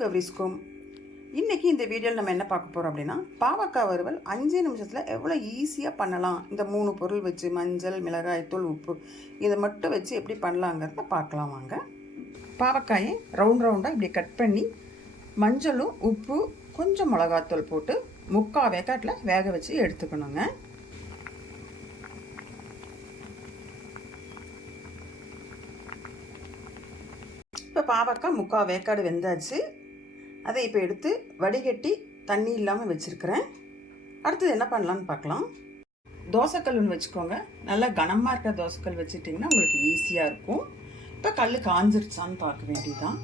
கௌரிஸ்க்கும் இன்றைக்கி இந்த வீடியோவில் நம்ம என்ன பார்க்க போகிறோம் அப்படின்னா பாவக்காய் வறுவல் 5 நிமிஷத்தில் எவ்வளோ ஈஸியாக பண்ணலாம். இந்த 3 பொருள் வச்சு மஞ்சள், மிளகாய்த்தூள், உப்பு இதை மட்டும் வச்சு எப்படி பண்ணலாங்கிறத பார்க்கலாம் வாங்க. பாவக்காயை ரவுண்டாக இப்படி கட் பண்ணி மஞ்சளும் உப்பு கொஞ்சம் மிளகாத்தூள் போட்டு 3/4 வேக்காட்டில் வேக வச்சு எடுத்துக்கணுங்க. இப்போ பாவக்காய் 3/4 வேக்காடு வெந்தாச்சு. அதை இப்போ எடுத்து வடிகட்டி தண்ணி இல்லாமல் வச்சுருக்கிறேன். அடுத்தது என்ன பண்ணலான்னு பார்க்கலாம். தோசைக்கல் ஒன்று வச்சுக்கோங்க. நல்லா கனமாக இருக்கிற தோசைக்கல் வச்சுட்டிங்கன்னா உங்களுக்கு ஈஸியாக இருக்கும். இப்போ கல் காஞ்சிருச்சான்னு பார்க்க வேண்டியதுதான்.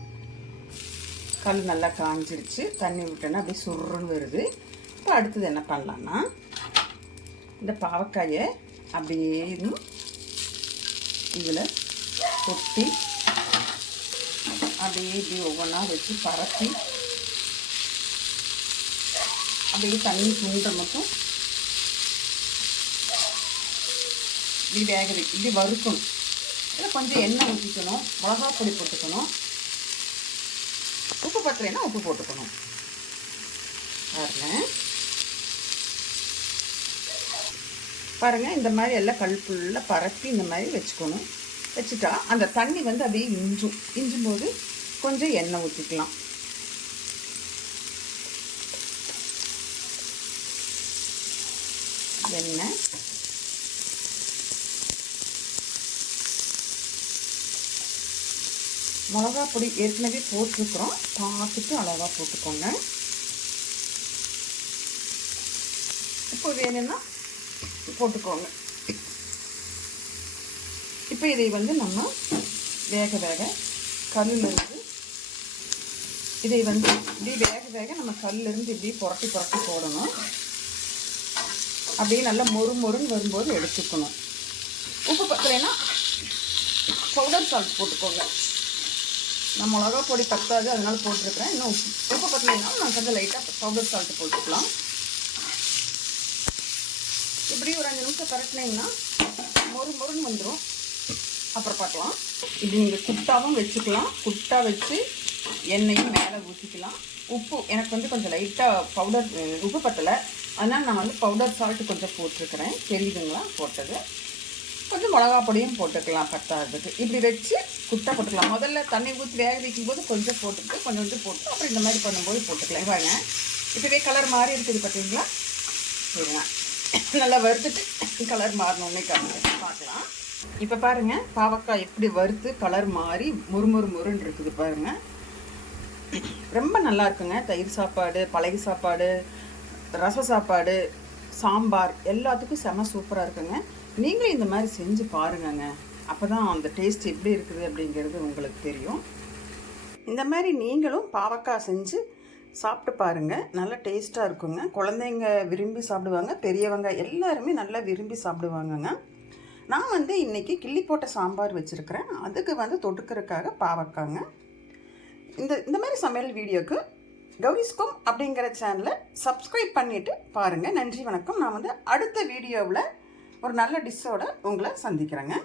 கல் நல்லா காஞ்சிருச்சு. தண்ணி விட்டோன்னா அப்படியே சுருன்னு வருது. இப்போ அடுத்தது என்ன பண்ணலான்னா இந்த பாவக்காயை அப்படியே இதில் கொட்டி அப்படியே இப்படி ஒவ்வொன்றா வச்சு பரப்பி அப்படியே தண்ணி தூண்ட மட்டும் இப்படி வேக வைக்க இப்படி வறுக்கணும். இதில் கொஞ்சம் எண்ணெய் ஊற்றிக்கணும், மிளகா பொடி போட்டுக்கணும், உப்பு பத்தலைன்னா உப்பு போட்டுக்கணும். பாருங்கள் இந்த மாதிரி எல்லாம் கல் ஃபுல்லாக பரப்பி இந்த மாதிரி வச்சுக்கணும். வச்சுட்டா அந்த தண்ணி வந்து அப்படியே இஞ்சும் போது கொஞ்சம் எண்ணெய் ஊற்றிக்கலாம். எண்ணெய் மிளகா பொடி ஏற்கனவே போட்டிருக்கிறோம், பார்த்துட்டு அளவாக போட்டுக்கோங்க. இப்போ வேணும்னா போட்டுக்கோங்க. இப்போ இதை வந்து நம்ம வேக கல்லிருந்து இதை வந்து இப்படி வேக நம்ம கல்லிருந்து இப்படி புரட்டி போடணும். அப்படியே நல்லா மொறுன்னு வரும்போது எடுத்துக்கணும். உப்பு பத்தலைன்னா பவுடர் சால்ட் போட்டுக்கோங்க. நான் மிளகா பொடி பத்தாது அதனால போட்டிருக்கிறேன். இன்னும் உப்பு பத்தலைன்னா நான் கொஞ்சம் லைட்டாக பவுடர் சால்ட்டு போட்டுக்கலாம். இப்படி ஒரு 5 நிமிஷம் கரெக்டினீங்கன்னா மொறுன்னு வந்துடும். அப்புறம் பார்க்கலாம். இப்படி நீங்கள் குட்டாவும் வச்சுக்கலாம். குட்டா வச்சு எண்ணெயும் மேலே ஊற்றிக்கலாம். உப்பு எனக்கு வந்து கொஞ்சம் லைட்டாக பவுடர் உப்பு பத்தலை, அதனால் நான் வந்து பவுடர் சால்ட்டு கொஞ்சம் போட்டிருக்கிறேன். தெரியுதுங்களா போட்டது. கொஞ்சம் மிளகா பொடியும் போட்டுக்கலாம் பத்தாததுக்கு. இப்படி வச்சு குட்டா போட்டுக்கலாம். முதல்ல தண்ணி ஊற்றி வேக வைக்கும் போது கொஞ்சம் போட்டுட்டு கொஞ்சம் போட்டு அப்புறம் இந்த மாதிரி பண்ணும்போது போட்டுக்கலாம். வாங்க இப்போவே கலர் மாறி இருக்குது பார்த்தீங்களா. சரிங்க, நல்லா வறுத்துட்டு கலர் மாறணுன்னே பார்க்கலாம். இப்போ பாருங்கள் பாவக்காய் எப்படி வறுத்து கலர் மாறி முறுன்னு இருக்குது பாருங்கள். ரொம்ப நல்லா இருக்குங்க. தயிர் சாப்பாடு, பழைய சாப்பாடு, ரச சாப்பாடு, சாம்பார் எல்லாத்துக்கும் செம சூப்பராக இருக்குங்க. நீங்களும் இந்த மாதிரி செஞ்சு பாருங்கங்க. அப்போ தான் அந்த டேஸ்ட் எப்படி இருக்குது அப்படிங்கிறது உங்களுக்கு தெரியும். இந்த மாதிரி நீங்களும் பாவக்காய் செஞ்சு சாப்பிட்டு பாருங்கள். நல்லா டேஸ்ட்டாக இருக்குங்க. குழந்தைங்க விரும்பி சாப்பிடுவாங்க, பெரியவங்க எல்லாருமே நல்லா விரும்பி சாப்பிடுவாங்கங்க. நான் வந்து இன்றைக்கி கிள்ளி போட்ட சாம்பார் வச்சுருக்கிறேன். அதுக்கு வந்து தொட்டுக்கிறதுக்காக பாவக்காங்க. இந்த மாதிரி சமையல் வீடியோக்கு கௌரிஸ்க்கும் அப்படிங்கிற சேனலை சப்ஸ்கிரைப் பண்ணிவிட்டு பாருங்கள். நன்றி, வணக்கம். நான் வந்து அடுத்த வீடியோவில் ஒரு நல்ல டிஷ்ஷோடு உங்களை சந்திக்கிறேங்க.